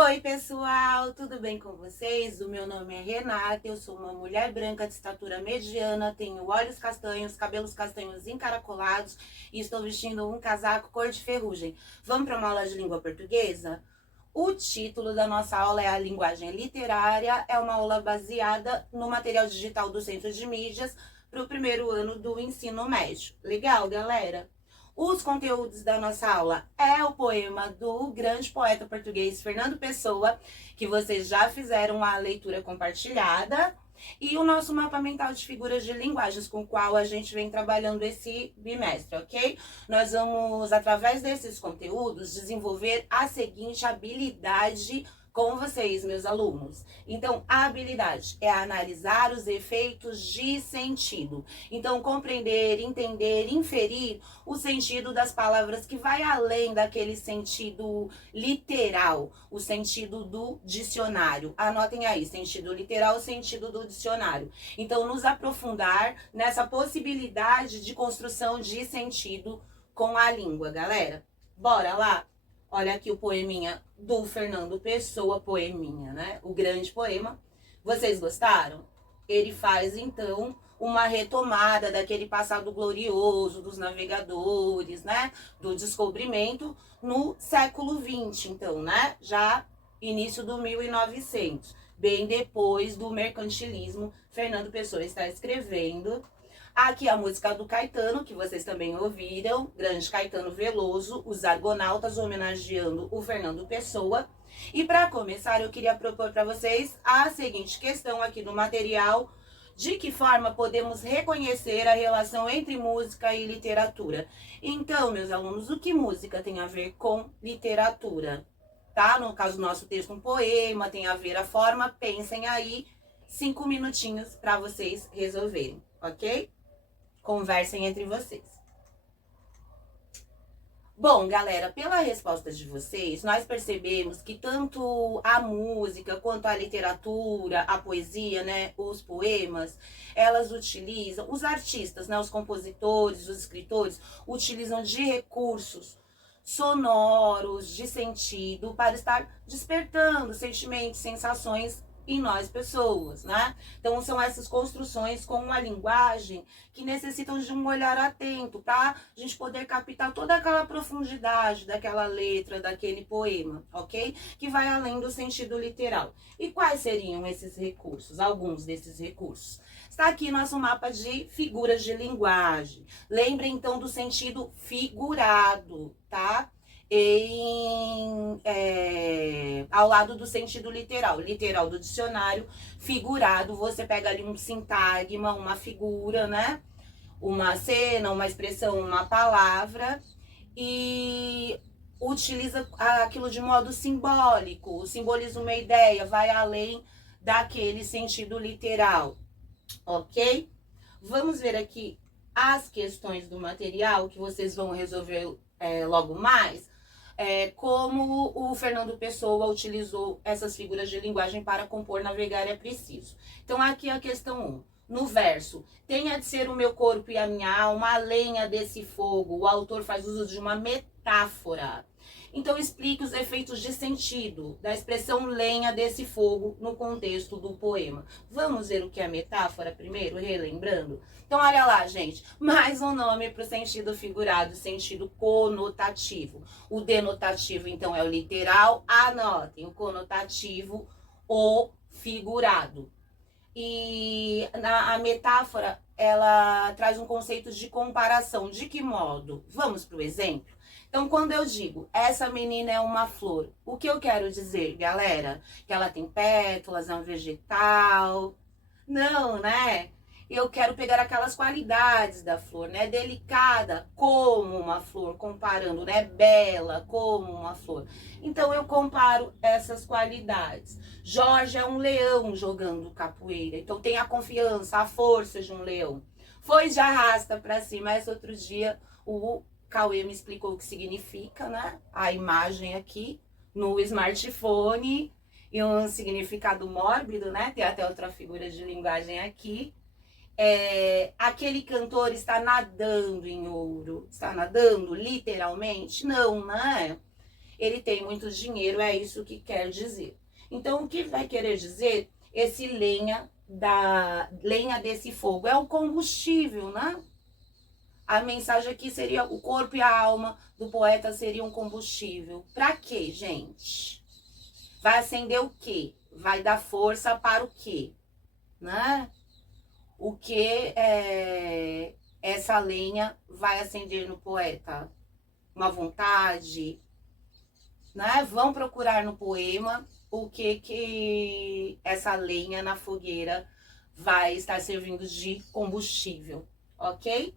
Oi, pessoal, tudo bem com vocês? O meu nome é Renata, eu sou uma mulher branca de estatura mediana, tenho olhos castanhos, cabelos castanhos encaracolados e estou vestindo um casaco cor de ferrugem. Vamos para uma aula de língua portuguesa? O título da nossa aula é a linguagem literária, é uma aula baseada no material digital do Centro de Mídias para o primeiro ano do ensino médio. Legal, galera? Os conteúdos da nossa aula é o poema do grande poeta português Fernando Pessoa, que vocês já fizeram a leitura compartilhada, e o nosso mapa mental de figuras de linguagens com o qual a gente vem trabalhando esse bimestre, ok? Nós vamos, através desses conteúdos, desenvolver a seguinte habilidade com vocês, meus alunos. Então, a habilidade é analisar os efeitos de sentido. Então, compreender, entender, inferir o sentido das palavras que vai além daquele sentido literal, o sentido do dicionário. Anotem aí, sentido literal, sentido do dicionário. Então, nos aprofundar nessa possibilidade de construção de sentido com a língua, galera. Bora lá? Olha aqui o poeminha do Fernando Pessoa, poeminha, né? O grande poema. Vocês gostaram? Ele faz, então, uma retomada daquele passado glorioso dos navegadores, né? Do descobrimento no século XX, então, né? Já início do 1900, bem depois do mercantilismo, Fernando Pessoa está escrevendo. Aqui a música do Caetano, que vocês também ouviram, grande Caetano Veloso, os Argonautas, homenageando o Fernando Pessoa. E para começar, eu queria propor para vocês a seguinte questão aqui no material: de que forma podemos reconhecer a relação entre música e literatura? Então, meus alunos, o que música tem a ver com literatura? Tá? No caso do nosso texto, um poema, tem a ver a forma, pensem aí, 5 minutinhos para vocês resolverem, ok? Conversem entre vocês. Bom, galera, pela resposta de vocês, nós percebemos que tanto a música quanto a literatura, a poesia, né, os poemas, elas utilizam, os artistas, né, os compositores, os escritores, utilizam de recursos sonoros, de sentido, para estar despertando sentimentos, sensações em nós pessoas, né? Então são essas construções com uma linguagem que necessitam de um olhar atento, tá? A gente poder captar toda aquela profundidade daquela letra, daquele poema, ok? Que vai além do sentido literal. E quais seriam esses recursos? Alguns desses recursos. Está aqui nosso mapa de figuras de linguagem. Lembre então do sentido figurado, tá? Ao lado do sentido literal. Literal do dicionário, figurado, você pega ali um sintagma, uma figura, né? Uma cena, uma expressão, uma palavra e utiliza aquilo de modo simbólico, simboliza uma ideia, vai além daquele sentido literal, ok? Vamos ver aqui as questões do material que vocês vão resolver logo mais. Como o Fernando Pessoa utilizou essas figuras de linguagem para compor Navegar é Preciso. Então, aqui a questão 1. No verso, tenha de ser o meu corpo e a minha alma a lenha desse fogo. O autor faz uso de uma metáfora. Então, explique os efeitos de sentido da expressão lenha desse fogo no contexto do poema. Vamos ver o que é metáfora primeiro, relembrando? Então, olha lá, gente. Mais um nome para o sentido figurado, sentido conotativo. O denotativo, então, é o literal. Anotem, o conotativo, o figurado. E a metáfora, ela traz um conceito de comparação. De que modo? Vamos para o exemplo? Então, quando eu digo, essa menina é uma flor, o que eu quero dizer, galera? Que ela tem pétalas, é um vegetal? Não, né? Eu quero pegar aquelas qualidades da flor, né? Delicada como uma flor, comparando, né? Bela como uma flor. Então, eu comparo essas qualidades. Jorge é um leão jogando capoeira. Então, tem a confiança, a força de um leão. Foi de arrasta pra cima. Esse outro dia, o Cauê me explicou o que significa, né? A imagem aqui no smartphone e um significado mórbido, né? Tem até outra figura de linguagem aqui. Aquele cantor está nadando em ouro. Está nadando literalmente? Não, né? ele tem muito dinheiro, é isso que quer dizer. Então, o que vai querer dizer esse lenha desse fogo? É o combustível, né? A mensagem aqui seria o corpo e a alma do poeta seria um combustível. Para quê, gente? Vai acender o quê? Vai dar força para o quê? Né? O que essa lenha vai acender no poeta? Uma vontade, né? Vão procurar no poema o que essa lenha na fogueira vai estar servindo de combustível, ok?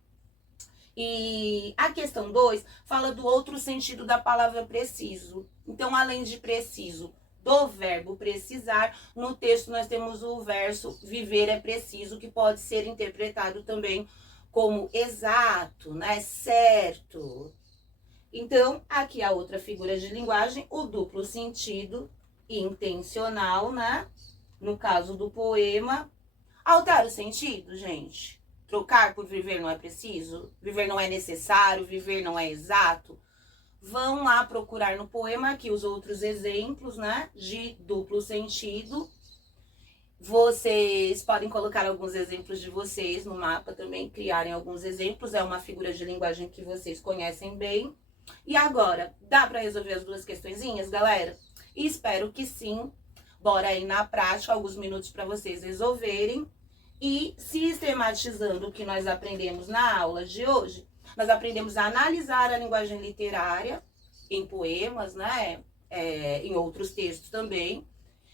E a questão 2 fala do outro sentido da palavra preciso. Então, além de preciso, do verbo precisar, no texto nós temos o verso viver é preciso, que pode ser interpretado também como exato, né? Certo. Então, aqui a outra figura de linguagem, o duplo sentido intencional, né? No caso do poema. Altera o sentido, gente? Trocar por viver não é preciso? Viver não é necessário? Viver não é exato? Vão lá procurar no poema aqui os outros exemplos, né? De duplo sentido. Vocês podem colocar alguns exemplos de vocês no mapa também, criarem alguns exemplos. É uma figura de linguagem que vocês conhecem bem. E agora, dá para resolver as duas questõezinhas, galera? Espero que sim. Bora aí na prática, alguns minutos para vocês resolverem. E sistematizando o que nós aprendemos na aula de hoje, nós aprendemos a analisar a linguagem literária em poemas, né? Em outros textos também.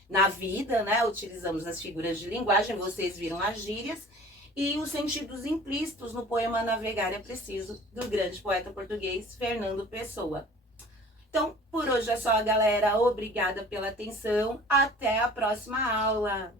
Na vida, né? Utilizamos as figuras de linguagem, vocês viram as gírias. E os sentidos implícitos no poema Navegar é Preciso, do grande poeta português Fernando Pessoa. Então, por hoje é só, galera. Obrigada pela atenção. Até a próxima aula.